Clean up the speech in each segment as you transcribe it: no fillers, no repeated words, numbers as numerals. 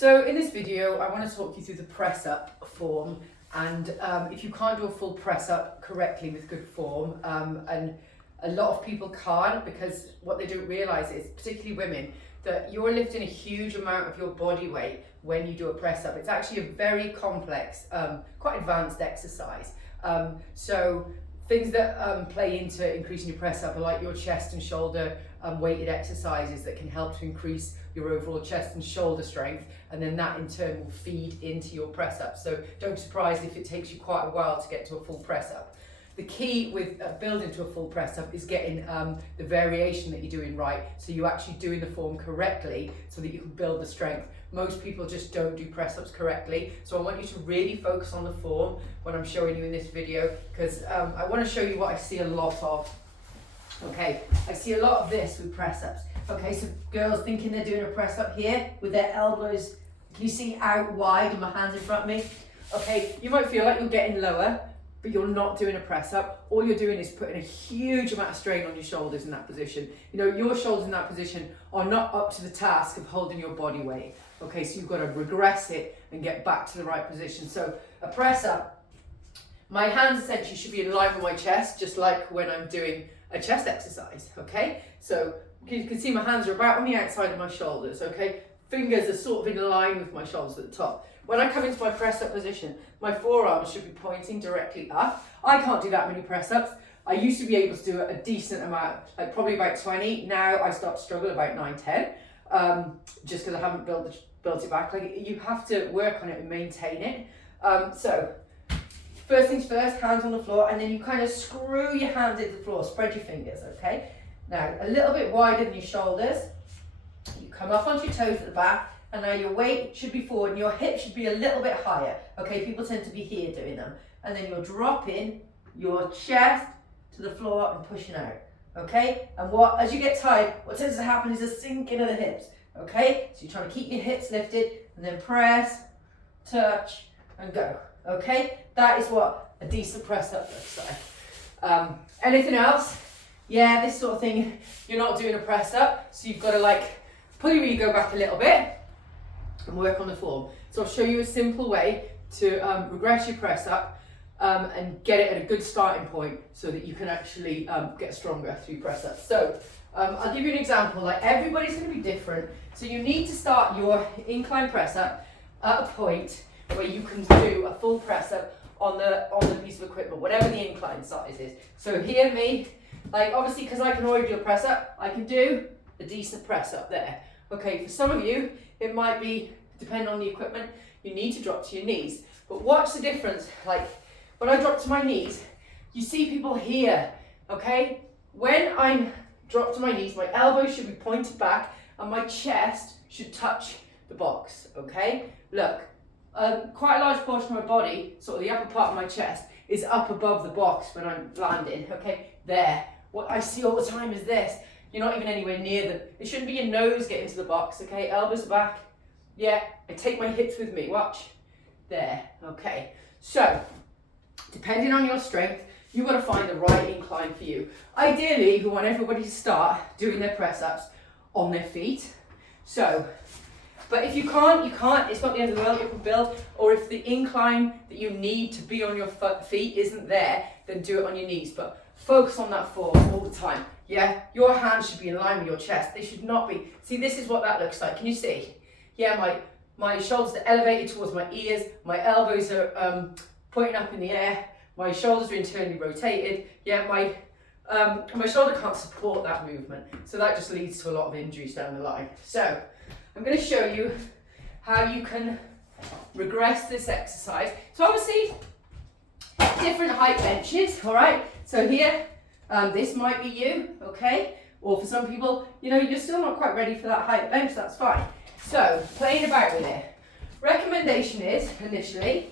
So in this video, I want to talk you through the press up form, and if you can't do a full press up correctly with good form, and a lot of people can't, because what they don't realize is, particularly women, that you're lifting a huge amount of your body weight when you do a press up. It's actually a very complex, quite advanced exercise. So things that play into increasing your press up are like your chest and shoulder weighted exercises that can help to increase your overall chest and shoulder strength, and then that in turn will feed into your press up. So don't be surprised if it takes you quite a while to get to a full press up. The key with building to a full press up is getting the variation that you're doing right, so you're actually doing the form correctly so that you can build the strength. Most people just don't do press ups correctly, so I want you to really focus on the form when I'm showing you in this video, because I want to show you what I see a lot of. Okay, I see a lot of this with press ups. Okay, so girls thinking they're doing a press up here with their elbows, can you see, out wide and my hands in front of me? Okay, you might feel like you're getting lower, but you're not doing a press up. All you're doing is putting a huge amount of strain on your shoulders in that position. You know, your shoulders in that position are not up to the task of holding your body weight. Okay, so you've got to regress it and get back to the right position. So a press up, my hands essentially should be in line with my chest, just like when I'm doing a chest exercise, okay? So you can see my hands are about on the outside of my shoulders, okay? Fingers are sort of in line with my shoulders at the top. When I come into my press up position, my forearms should be pointing directly up. I can't do that many press ups. I used to be able to do a decent amount, like probably about 20. Now I start to struggle about 9, 10, just because I haven't built it back. Like, you have to work on it and maintain it. So first things first, hands on the floor, and then you kind of screw your hands into the floor, spread your fingers, okay? Now, a little bit wider than your shoulders. You come up onto your toes at the back, and now your weight should be forward, and your hips should be a little bit higher, okay? People tend to be here doing them. And then you're dropping your chest to the floor and pushing out, okay? And as you get tired, what tends to happen is a sinking of the hips, okay? So you're trying to keep your hips lifted, and then press, touch, and go, okay? That is what a decent press up looks like. Anything else? Yeah, this sort of thing, you're not doing a press up, so you've got to like pull your ego back a little bit and work on the form. So I'll show you a simple way to regress your press up and get it at a good starting point so that you can actually get stronger through press ups. So I'll give you an example. Like, everybody's going to be different, so you need to start your incline press up at a point where you can do a full press up on the piece of equipment, whatever the incline size is. So hear me, like, obviously, because I can already do a press up, I can do a decent press up there. Okay, for some of you, it might be, depending on the equipment, you need to drop to your knees. But watch the difference. Like, when I drop to my knees, you see people here, okay? When I'm dropped to my knees, my elbows should be pointed back and my chest should touch the box, okay? Look, quite a large portion of my body, sort of the upper part of my chest, is up above the box when I'm landing, okay? There. What I see all the time is this. You're not even anywhere near them. It shouldn't be your nose getting to the box, okay? Elbows back. Yeah, I take my hips with me, watch. There, okay. So, depending on your strength, you've got to find the right incline for you. Ideally, we want everybody to start doing their press ups on their feet. So, but if you can't, you can't. It's not the end of the world. You can build. Or if the incline that you need to be on your feet isn't there, then do it on your knees. But focus on that form all the time. Yeah, your hands should be in line with your chest. They should not be. See, this is what that looks like. Can you see? Yeah, my shoulders are elevated towards my ears. My elbows are pointing up in the air. My shoulders are internally rotated. Yeah, my shoulder can't support that movement. So that just leads to a lot of injuries down the line. So I'm going to show you how you can regress this exercise. So obviously, different height benches, all right? So here, this might be you, okay? Or for some people, you know, you're still not quite ready for that height bench, that's fine. So, playing about with it. Recommendation is, initially,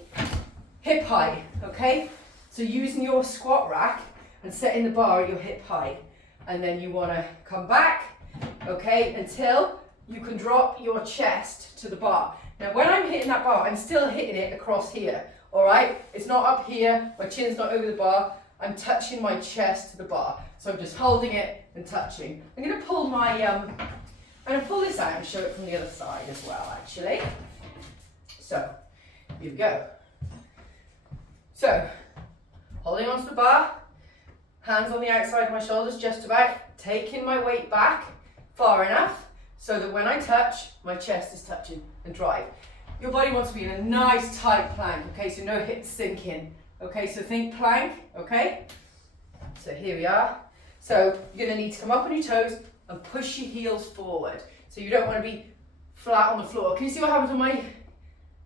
hip height, okay? So using your squat rack and setting the bar at your hip height. And then you want to come back, okay, until you can drop your chest to the bar. Now, when I'm hitting that bar, I'm still hitting it across here, all right? It's not up here, my chin's not over the bar, I'm touching my chest to the bar. So I'm just holding it and touching. I'm going to pull my, I'm going to pull this out and show it from the other side as well, actually. So, here we go. So, holding onto the bar, hands on the outside of my shoulders just about, taking my weight back far enough so that when I touch, my chest is touching and drive. Your body wants to be in a nice tight plank, okay, so no hips sink in. Okay, so think plank, okay? So here we are. So you're gonna need to come up on your toes and push your heels forward. So you don't wanna be flat on the floor. Can you see what happens when my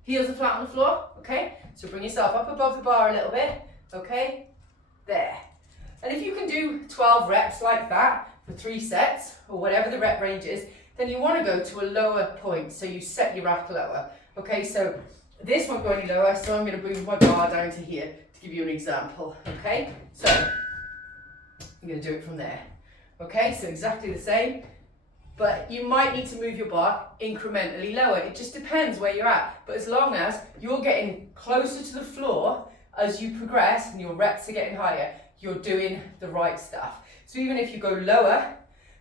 heels are flat on the floor? Okay, so bring yourself up above the bar a little bit, okay? There. And if you can do 12 reps like that for 3 sets, or whatever the rep range is, then you wanna go to a lower point, so you set your rack lower. Okay, so this won't go any lower, so I'm gonna move my bar down to here to give you an example, okay? So, I'm gonna do it from there. Okay, so exactly the same, but you might need to move your bar incrementally lower. It just depends where you're at, but as long as you're getting closer to the floor as you progress and your reps are getting higher, you're doing the right stuff. So even if you go lower,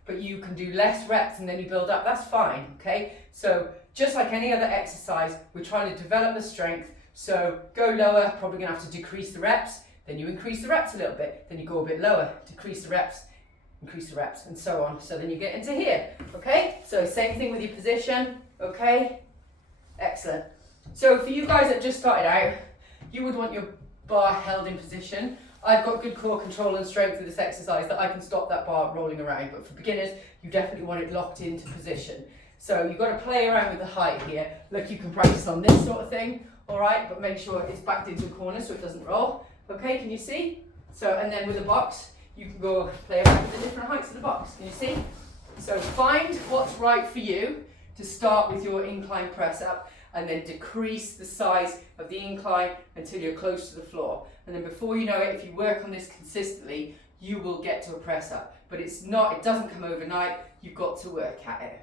but you can do less reps and then you build up, that's fine, okay? So just like any other exercise, we're trying to develop the strength. So go lower, probably gonna have to decrease the reps, then you increase the reps a little bit, then you go a bit lower, decrease the reps, increase the reps, and so on. So then you get into here, okay? So same thing with your position, okay? Excellent. So for you guys that just started out, you would want your bar held in position. I've got good core control and strength with this exercise that I can stop that bar rolling around, but for beginners, you definitely want it locked into position. So you've got to play around with the height here. Look, you can practice on this sort of thing, all right, but make sure it's backed into a corner so it doesn't roll. Okay, can you see? So, and then with the box, you can go play around with the different heights of the box. Can you see? So find what's right for you to start with your incline press up, and then decrease the size of the incline until you're close to the floor. And then before you know it, if you work on this consistently, you will get to a press up. But it doesn't come overnight, you've got to work at it.